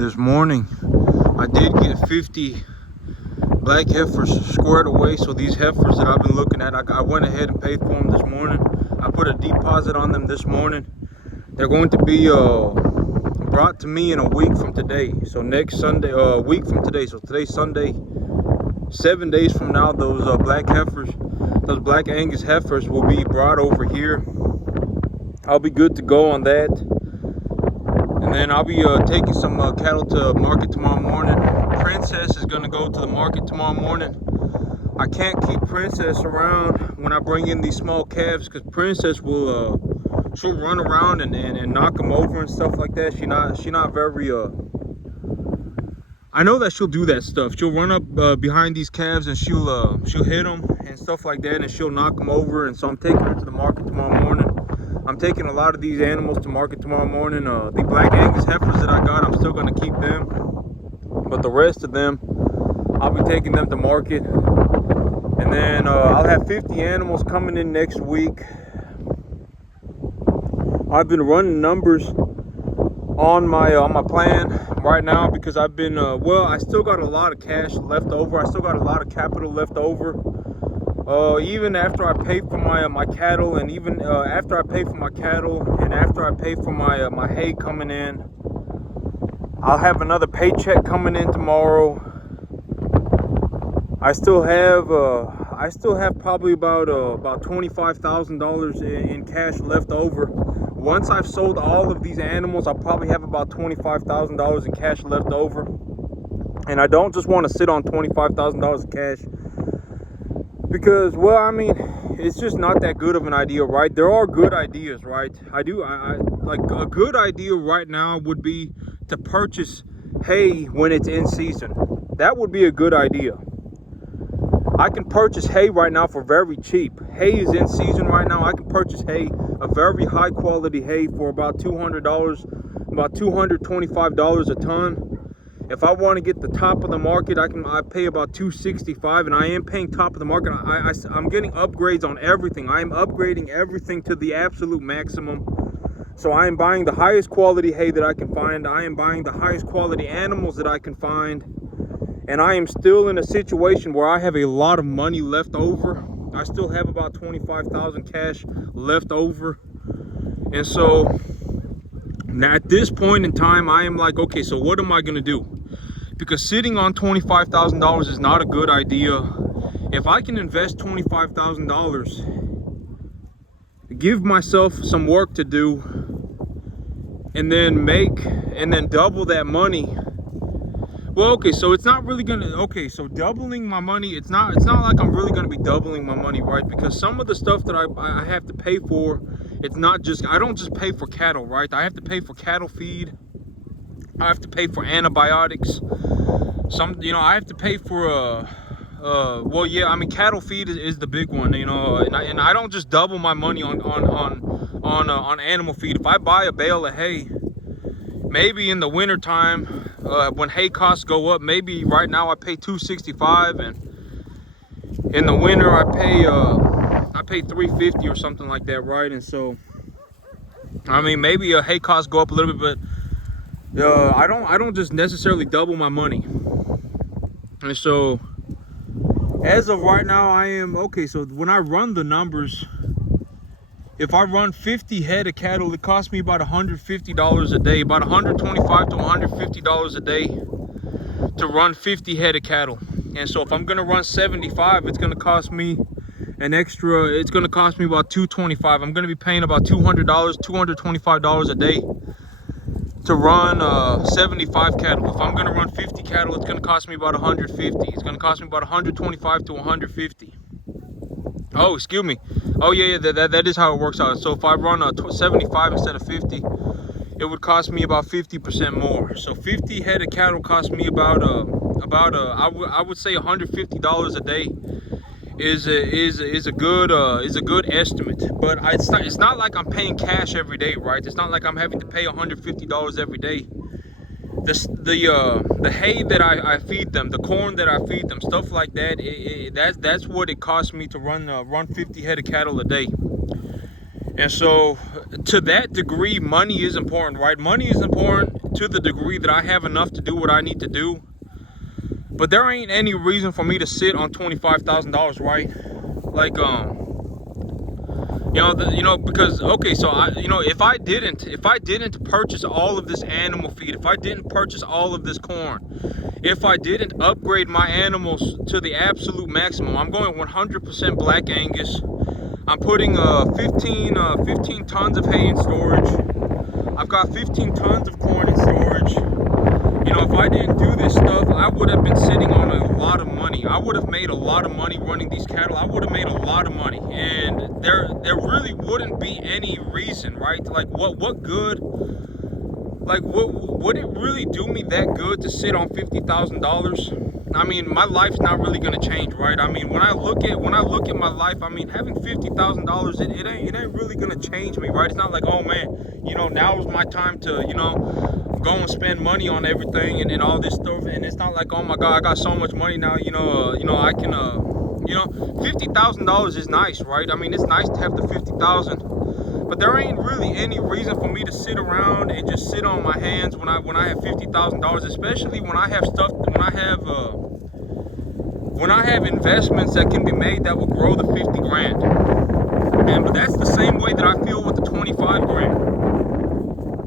this morning. I did get 50 black heifers squared away. So these heifers that I've been looking at, I went ahead and paid for them this morning. I put a deposit on them this morning. They're going to be brought to me in a week from today. So next Sunday, week from today. So today's Sunday. 7 days from now, those black heifers, those black Angus heifers will be brought over here. I'll be good to go on that. And then I'll be taking some cattle to market tomorrow morning. Princess is going to go to the market tomorrow morning. I can't keep Princess around when I bring in these small calves, because Princess will she'll run around and knock them over and stuff like that. She not very I know that she'll do that stuff. She'll run up behind these calves and she'll hit them and stuff like that, and she'll knock them over. And so I'm taking her to the market tomorrow morning. I'm taking a lot of these animals to market tomorrow morning. The black Angus heifers that I got, I'm still going to keep them, but the rest of them, I'll be taking them to market. And then I'll have 50 animals coming in next week. I've been running numbers on my plan right now, because I've been well, I still got a lot of cash left over. I still got a lot of capital left over. Even after I pay for my cattle, and even after I pay for my cattle, and after I pay for my hay coming in, I'll have another paycheck coming in tomorrow. I still have probably about $25,000 in cash left over. Once I've sold all of these animals, I'll probably have about $25,000 in cash left over. And I don't just want to sit on $25,000 of cash, because, well, I mean, it's just not that good of an idea, right? There are good ideas, right? I like, a good idea right now would be to purchase hay when it's in season. That would be a good idea. I can purchase hay right now for very cheap. Hay is in season right now. I can purchase hay, a very high quality hay, for about $200, about $225 a ton. If I want to get the top of the market, I pay about $265, and I am paying top of the market. I'm getting upgrades on everything. I am upgrading everything to the absolute maximum. So I am buying the highest quality hay that I can find. I am buying the highest quality animals that I can find. And I am still in a situation where I have a lot of money left over. I still have about $25,000 cash left over. And so now at this point in time, I am like, okay, so what am I going to do? Because sitting on $25,000 is not a good idea. If I can invest $25,000, give myself some work to do, and then double that money. Well, okay, so it's not really gonna, okay, so doubling my money, it's not like I'm really gonna be doubling my money, right? Because some of the stuff that I have to pay for, it's not just, I don't just pay for cattle, right? I have to pay for cattle feed. I have to pay for antibiotics. I have to pay for well, yeah, I mean, cattle feed is the big one, and I don't just double my money on animal feed. If I buy a bale of hay, maybe in the winter time, when hay costs go up, maybe right now I pay $265, and in the winter I pay $350 or something like that, right? And so, I mean, maybe hay costs go up a little bit, but I don't just necessarily double my money. And so, as of right now, I am okay. So when I run the numbers, if I run 50 head of cattle, it costs me about $150 a day, about $125 to $150 a day to run 50 head of cattle. And so if I'm gonna run 75, it's gonna cost me an extra, it's gonna cost me about $225. I'm gonna be paying about $200, $225 a day to run 75 cattle. If I'm gonna run 50 cattle, it's gonna cost me about $150. It's gonna cost me about $125 to $150. Oh, excuse me. Oh yeah, that is how it works out. So if I run 75 instead of 50, it would cost me about 50% more. So 50 head of cattle cost me about I would say $150 a day is a good estimate. But it's not like I'm paying cash every day, right? It's not like I'm having to pay $150 every day. The hay that I feed them, the corn that I feed them, stuff like that, that's what it costs me to run 50 head of cattle a day. And so to that degree, money is important, right? Money is important to the degree that I have enough to do what I need to do. But there ain't any reason for me to sit on $25,000, right? Like, because, okay, so if I didn't purchase all of this animal feed, if I didn't purchase all of this corn, if I didn't upgrade my animals to the absolute maximum, I'm going 100% Black Angus. I'm putting 15 tons of hay in storage. I've got 15 tons of corn in storage. You know, if I didn't do this stuff, I would have been sitting on a lot of money. I would have made a lot of money running these cattle. I would have made a lot of money, and there really wouldn't be any reason, right? Like, what good? Like, would it really do me that good to sit on $50,000? I mean, my life's not really gonna change, right? I mean, when I look at my life, I mean, having $50,000, it ain't really gonna change me, right? It's not like, oh man, you know, now is my time to, you know, go and spend money on everything and all this stuff. And it's not like, oh my God, I got so much money now, I can, $50,000 is nice, right? I mean, it's nice to have the 50,000. But there ain't really any reason for me to sit around and just sit on my hands when I have $50,000, especially when I have stuff, when I have investments that can be made that will grow the 50 grand. But that's the same way that I feel with the 25 grand.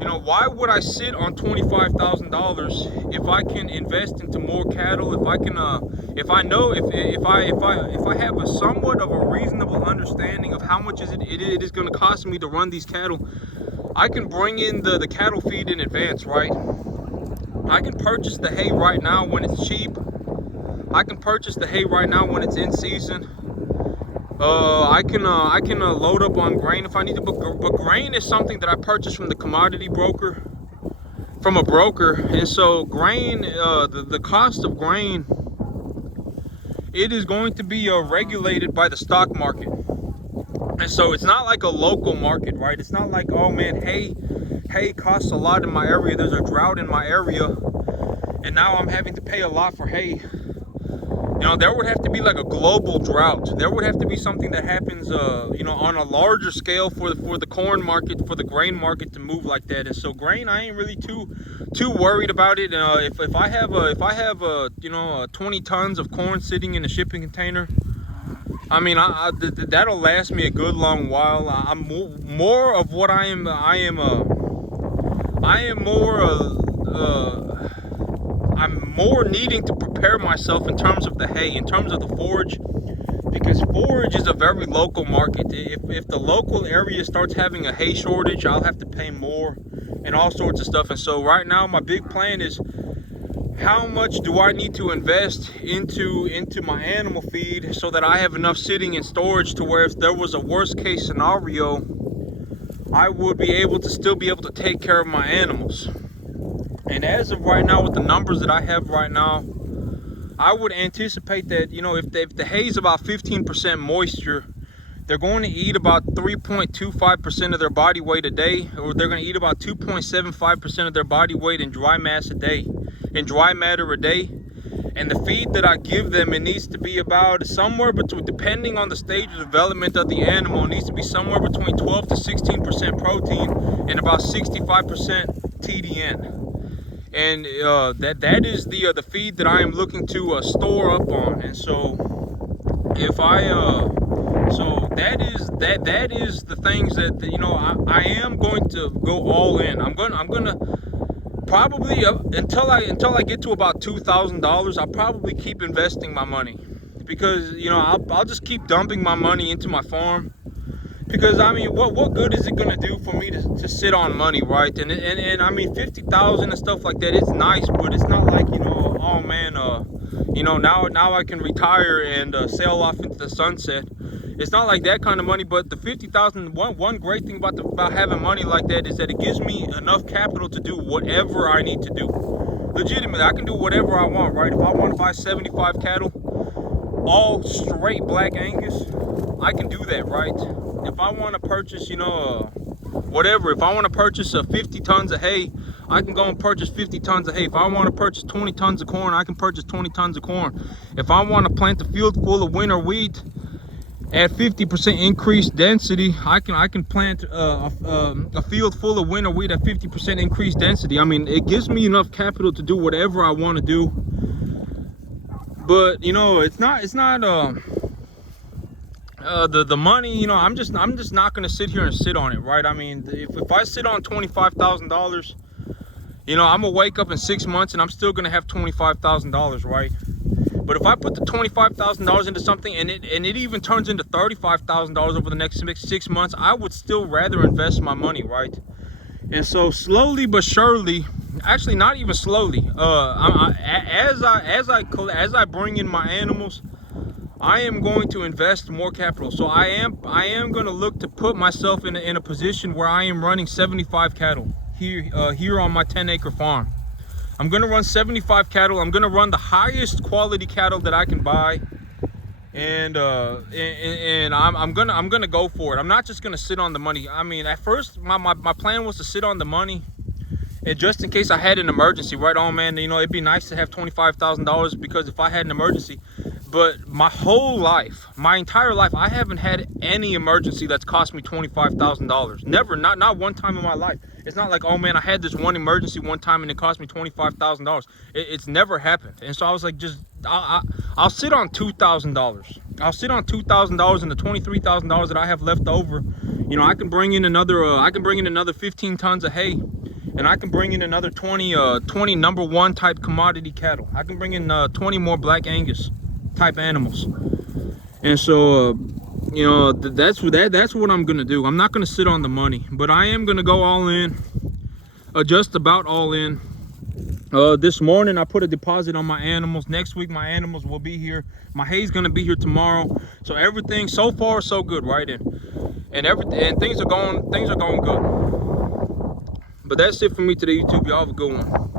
You know, why would I sit on $25,000 if I can invest into more cattle? If I can, if I have a somewhat of a reasonable understanding of how much it is going to cost me to run these cattle, I can bring in the cattle feed in advance, right? I can purchase the hay right now when it's cheap. I can purchase the hay right now when it's in season. I can load up on grain if I need to, but grain is something that I purchase from the commodity broker, from a broker. And so grain, the cost of grain, it is going to be regulated by the stock market. And so it's not like a local market, right? It's not like, oh man, hay costs a lot in my area. There's a drought in my area, and now I'm having to pay a lot for hay. You know, there would have to be like a global drought. There would have to be something that happens, on a larger scale for the corn market, for the grain market to move like that. And so grain, I ain't really too worried about it. If I have 20 tons of corn sitting in a shipping container, I mean, that'll last me a good long while. I'm more of what I am I'm more needing to prepare myself in terms of the hay, in terms of the forage, because forage is a very local market. If the local area starts having a hay shortage, I'll have to pay more and all sorts of stuff. And so right now, my big plan is, how much do I need to invest into my animal feed so that I have enough sitting in storage to where if there was a worst case scenario, I would be able to still be able to take care of my animals. And as of right now, with the numbers that I have right now, I would anticipate that, if the hay is about 15% moisture, they're going to eat about 3.25% of their body weight a day, or they're going to eat about 2.75% of their body weight in dry matter a day. And the feed that I give them, it needs to be about somewhere between, depending on the stage of development of the animal, it needs to be somewhere between 12 to 16% protein and about 65% TDN. And that is the feed that I am looking to store up on. And so if so that is the things that I am going to go all in. I'm gonna probably until I get to about $2,000, I'll probably keep investing my money, because I'll just keep dumping my money into my farm. Because I mean, what good is it gonna do for me to sit on money, right? And I mean, 50,000 and stuff like that, it's nice, but it's not like, oh man, now I can retire and sail off into the sunset. It's not like that kind of money. But the 50,000, one great thing about having money like that is that it gives me enough capital to do whatever I need to do. Legitimately, I can do whatever I want, right? If I want to buy 75 cattle, all straight Black Angus, I can do that, right? If I want to purchase, if I want to purchase 50 tons of hay, I can go and purchase 50 tons of hay. If I want to purchase 20 tons of corn, I can purchase 20 tons of corn. If I want to plant a field full of winter wheat at 50% increased density, I can plant a field full of winter wheat at 50% increased density. I mean, it gives me enough capital to do whatever I want to do. But you know, it's not the money. You know, I'm just not gonna sit here and sit on it, right? I mean, if I sit on $25,000, you know, I'm gonna wake up in 6 months and I'm still gonna have $25,000, right? But if I put the $25,000 into something and it even turns into $35,000 over the next 6 months, I would still rather invest my money, right? And so slowly but surely, actually not even slowly, as I bring in my animals, I am going to invest more capital. So I am going to look to put myself in a position where I am running 75 cattle here on my 10-acre farm. I'm gonna run 75 cattle. I'm gonna run the highest quality cattle that I can buy, and I'm gonna go for it. I'm not just gonna sit on the money. I mean, at first my plan was to sit on the money, and just in case I had an emergency, right? Oh man, you know, it'd be nice to have $25,000 because if I had an emergency. But my whole life, my entire life, I haven't had any emergency that's cost me $25,000. Never, not one time in my life. It's not like, oh man, I had this one emergency one time and it cost me $25,000. It's never happened. And so I was like, I'll sit on $2,000. I'll sit on $2,000, and the $23,000 that I have left over, you know, I can bring in another 15 tons of hay, and I can bring in another 20 number one type commodity cattle. I can bring in 20 more Black Angus type animals. And so you know, that's what I'm gonna do. I'm not gonna sit on the money, but I am gonna go all in, just about all in. This morning I put a deposit on my animals. Next week my animals will be here. My hay's gonna be here tomorrow. So everything so far so good, right? And things are going good. But that's it for me today, YouTube. Y'all have a good one.